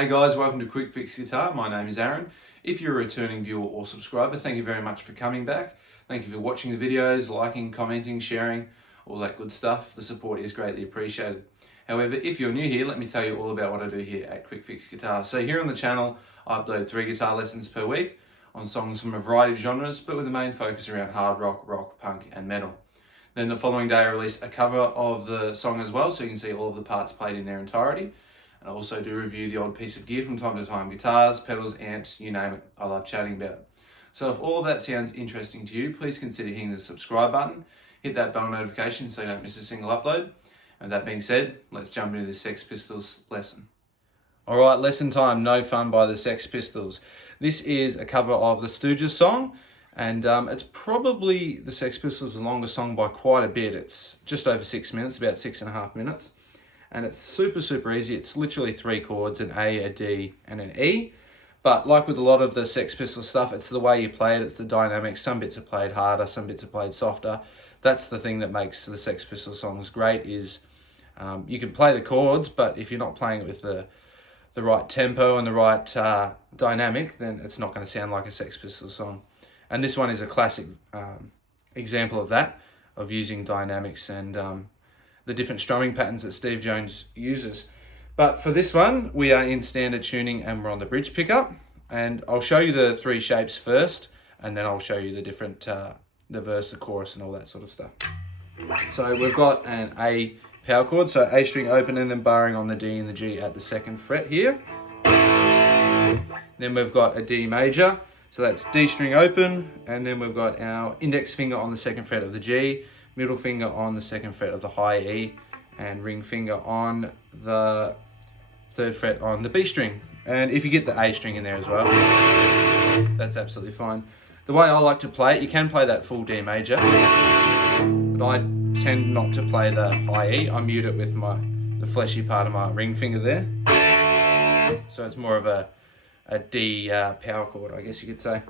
Hey guys, welcome to Quickfix Guitar. My name is Aaron. If you're a returning viewer or subscriber, thank you very much for coming back. Thank you for watching the videos, liking, commenting, sharing, all that good stuff. The support is greatly appreciated. However, if you're new here, let me tell you all about what I do here at Quickfix Guitar. So here on the channel, I upload 3 guitar lessons per week on songs from a variety of genres, but with the main focus around hard rock, rock, punk and metal. Then the following day I release a cover of the song as well, so you can see all of the parts played in their entirety. And I also do review the odd piece of gear from time to time, guitars, pedals, amps, you name it. I love chatting about it. So if all of that sounds interesting to you, please consider hitting the subscribe button, hit that bell notification so you don't miss a single upload. And that being said, let's jump into the Sex Pistols lesson. Alright, lesson time, No Fun by the Sex Pistols. This is a cover of the Stooges song, and it's probably the Sex Pistols' longest song by quite a bit. It's just over 6 minutes, about 6.5 minutes. And it's super easy. It's literally 3 chords, an A, a D, and an E. But like with a lot of the Sex Pistols stuff, it's the way you play it, it's the dynamics. Some bits are played harder, some bits are played softer. That's the thing that makes the Sex Pistols songs great is you can play the chords, but if you're not playing it with the right tempo and the right dynamic, then it's not going to sound like a Sex Pistols song. And this one is a classic example of that, of using dynamics and the different strumming patterns that Steve Jones uses. But for this one, we are in standard tuning and we're on the bridge pickup. And I'll show you the 3 shapes first, and then I'll show you the different, the verse, the chorus, and all that sort of stuff. So we've got an A power chord, so A string open and then barring on the D and the G at the 2nd fret here. Then we've got a D major, so that's D string open, and then we've got our index finger on the 2nd fret of the G, middle finger on the 2nd fret of the high E, and ring finger on the 3rd fret on the B string. And if you get the A string in there as well, that's absolutely fine. The way I like to play it, you can play that full D major, but I tend not to play the high E. I mute it with the fleshy part of my ring finger there. So it's more of a D power chord, I guess you could say.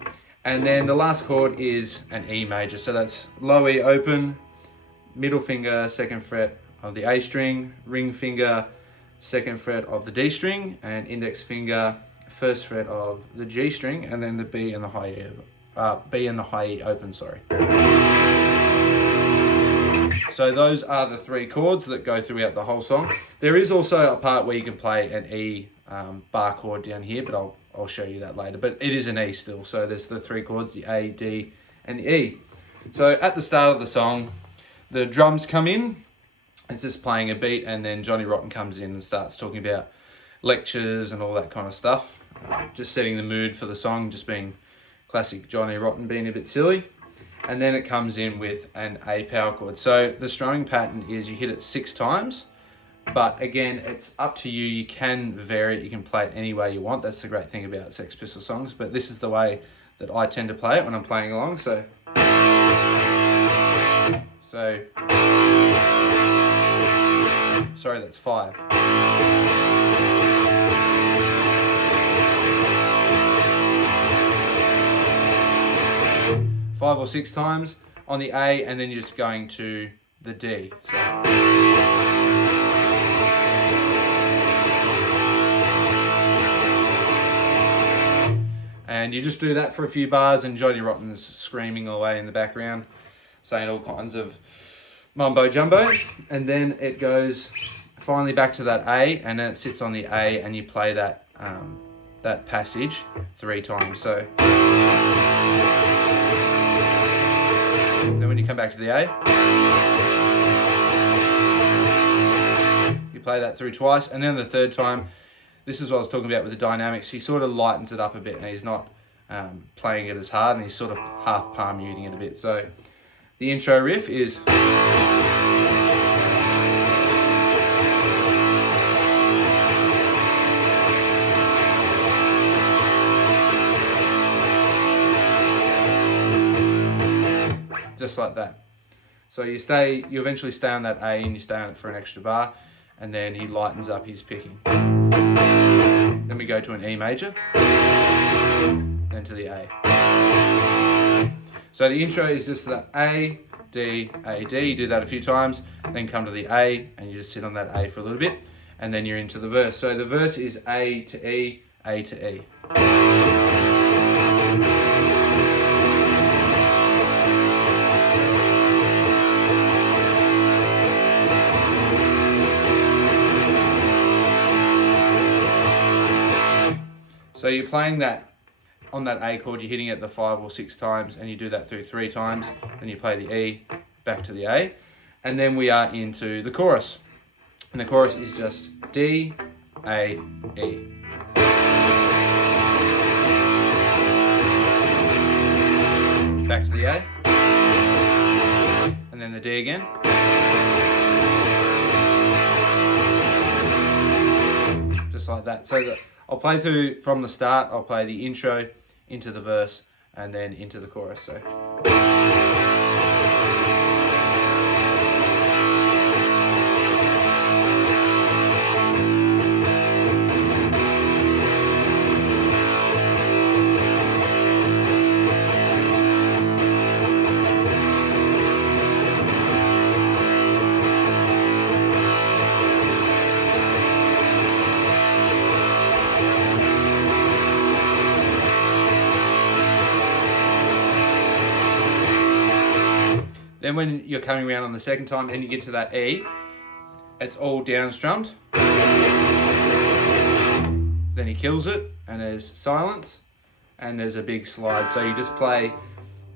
And then the last chord is an E major, so that's low E open, middle finger 2nd fret of the A string, ring finger 2nd fret of the D string, and index finger 1st fret of the G string, and then the B and the high E, B and the high E open, sorry. So those are the 3 chords that go throughout the whole song. There is also a part where you can play an E bar chord down here, but I'll show you that later. But it is an E still, so there's the 3 chords, the A, D, and the E. So at the start of the song, the drums come in, it's just playing a beat, and then Johnny Rotten comes in and starts talking about lectures and all that kind of stuff. Just setting the mood for the song, just being classic Johnny Rotten, being a bit silly. And then it comes in with an A power chord. So the strumming pattern is you hit it 6 times, but again, it's up to you. You can vary it, you can play it any way you want. That's the great thing about Sex Pistols songs, but this is the way that I tend to play it when I'm playing along. So sorry, that's 5. 5 or 6 times on the A, and then you're just going to the D. So. And you just do that for a few bars, and Johnny Rotten's screaming away in the background, saying all kinds of mumbo jumbo, and then it goes finally back to that A, and then it sits on the A, and you play that that passage 3 times. So then when you come back to the A, you play that through twice, and then the 3rd time, this is what I was talking about with the dynamics, he sort of lightens it up a bit, and he's not playing it as hard, and he's sort of half palm muting it a bit. So the intro riff is just like that. So you eventually stay on that A, and you stay on it for an extra bar, and then he lightens up his picking. Then we go to an E major, then to the A. So the intro is just the A, D, A, D. You do that a few times, then come to the A, and you just sit on that A for a little bit. and then you're into the verse. So the verse is A to E, A to E. So you're playing that on that A chord, you're hitting it the 5 or 6 times, and you do that through 3 times, then you play the E, back to the A, and then we are into the chorus. And the chorus is just D, A, E. Back to the A, and then the D again. Just like that. So I'll play through from the start. I'll play the intro into the verse and then into the chorus. So. Then when you're coming around on the second time and you get to that E, it's all down strummed. Then he kills it and there's silence and there's a big slide. So you just play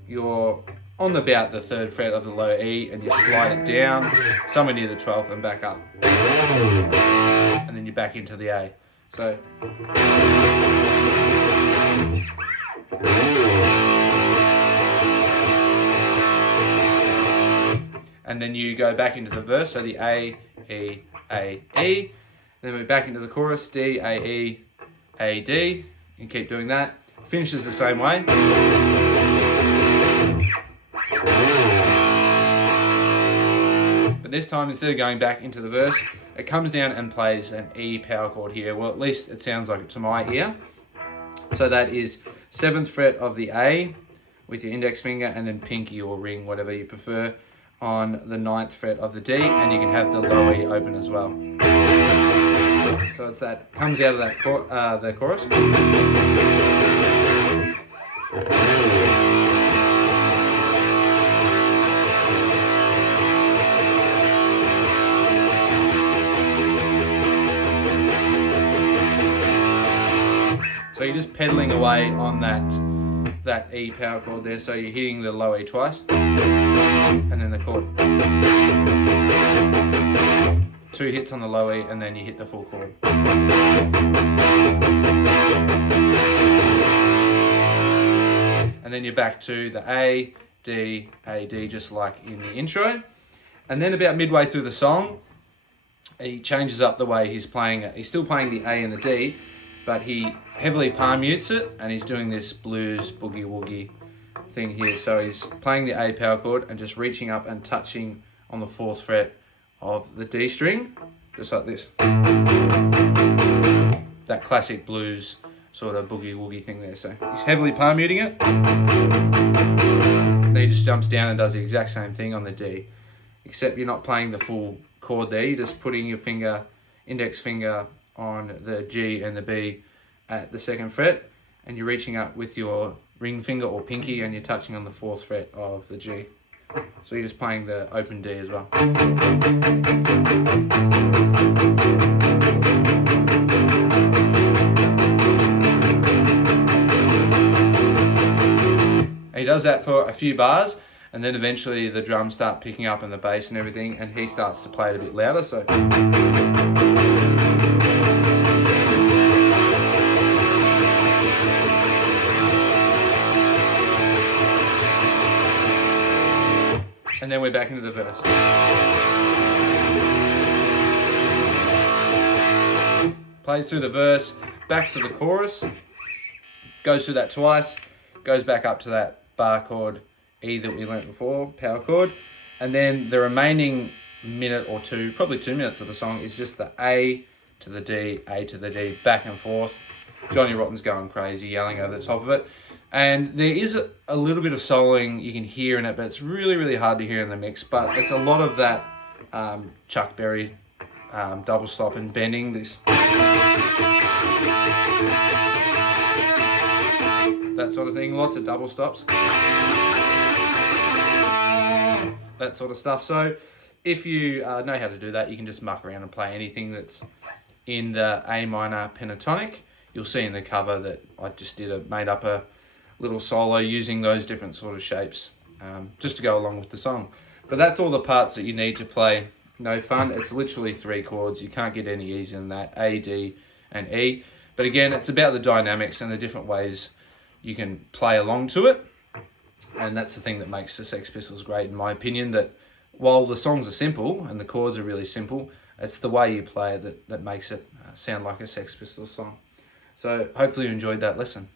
your on about the 3rd fret of the low E and you slide it down somewhere near the 12th and back up. And then you're back into the A. So. And then you go back into the verse, so the A, E, A, E. Then we're back into the chorus, D, A, E, A, D. You keep doing that. Finishes the same way. But this time, instead of going back into the verse, it comes down and plays an E power chord here. Well, at least it sounds like it to my ear. So that is 7th fret of the A with your index finger and then pinky or ring, whatever you prefer, on the 9th fret of the D, and you can have the low E open as well. So it's that, comes out of that the chorus. So you're just pedaling away on that E power chord there, so you're hitting the low E twice, and then the chord. 2 hits on the low E, and then you hit the full chord. And then you're back to the A, D, A, D, just like in the intro. And then about midway through the song, he changes up the way he's playing it. He's still playing the A and the D, but he heavily palm mutes it, and he's doing this blues boogie woogie thing here. So he's playing the A power chord and just reaching up and touching on the 4th fret of the D string, just like this. That classic blues sort of boogie woogie thing there. So he's heavily palm muting it. Then he just jumps down and does the exact same thing on the D, except you're not playing the full chord there. You're just putting your finger, index finger, on the G and the B at the 2nd fret, and you're reaching up with your ring finger or pinky and you're touching on the 4th fret of the G. So you're just playing the open D as well. And he does that for a few bars, and then eventually the drums start picking up and the bass and everything, and he starts to play it a bit louder. So and then we're back into the verse. Plays through the verse, back to the chorus, goes through that twice, goes back up to that bar chord E that we learnt before, power chord, and then the remaining minute or two, probably 2 minutes of the song, is just the A to the D, A to the D, back and forth. Johnny Rotten's going crazy, yelling over the top of it. And there is a little bit of soloing you can hear in it, but it's really, really hard to hear in the mix. But it's a lot of that Chuck Berry double stop and bending this. That sort of thing, lots of double stops. That sort of stuff. So if you know how to do that, you can just muck around and play anything that's in the A minor pentatonic. You'll see in the cover that I just made up a little solo using those different sort of shapes just to go along with the song. But that's all the parts that you need to play No Fun. It's literally 3 chords. You can't get any easier than that, A, D, and E. But again, it's about the dynamics and the different ways you can play along to it. And that's the thing that makes the Sex Pistols great, in my opinion, that while the songs are simple and the chords are really simple, it's the way you play it that makes it sound like a Sex Pistols song. So hopefully you enjoyed that lesson.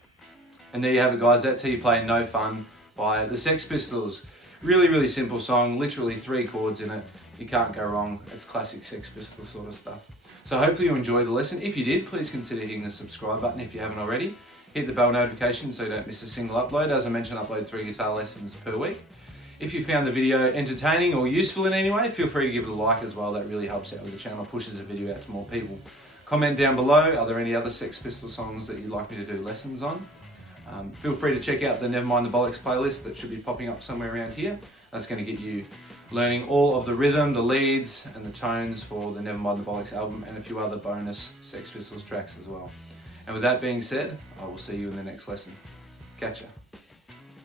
And there you have it, guys. That's how you play No Fun by the Sex Pistols. Really, really simple song, literally 3 chords in it. You can't go wrong. It's classic Sex Pistols sort of stuff. So hopefully you enjoyed the lesson. If you did, please consider hitting the subscribe button if you haven't already. Hit the bell notification so you don't miss a single upload. As I mentioned, I upload 3 guitar lessons per week. If you found the video entertaining or useful in any way, feel free to give it a like as well. That really helps out with the channel, pushes the video out to more people. Comment down below, are there any other Sex Pistols songs that you'd like me to do lessons on? Feel free to check out the Nevermind the Bollocks playlist that should be popping up somewhere around here. That's going to get you learning all of the rhythm, the leads, and the tones for the Nevermind the Bollocks album, and a few other bonus Sex Pistols tracks as well. And with that being said, I will see you in the next lesson. Catch ya.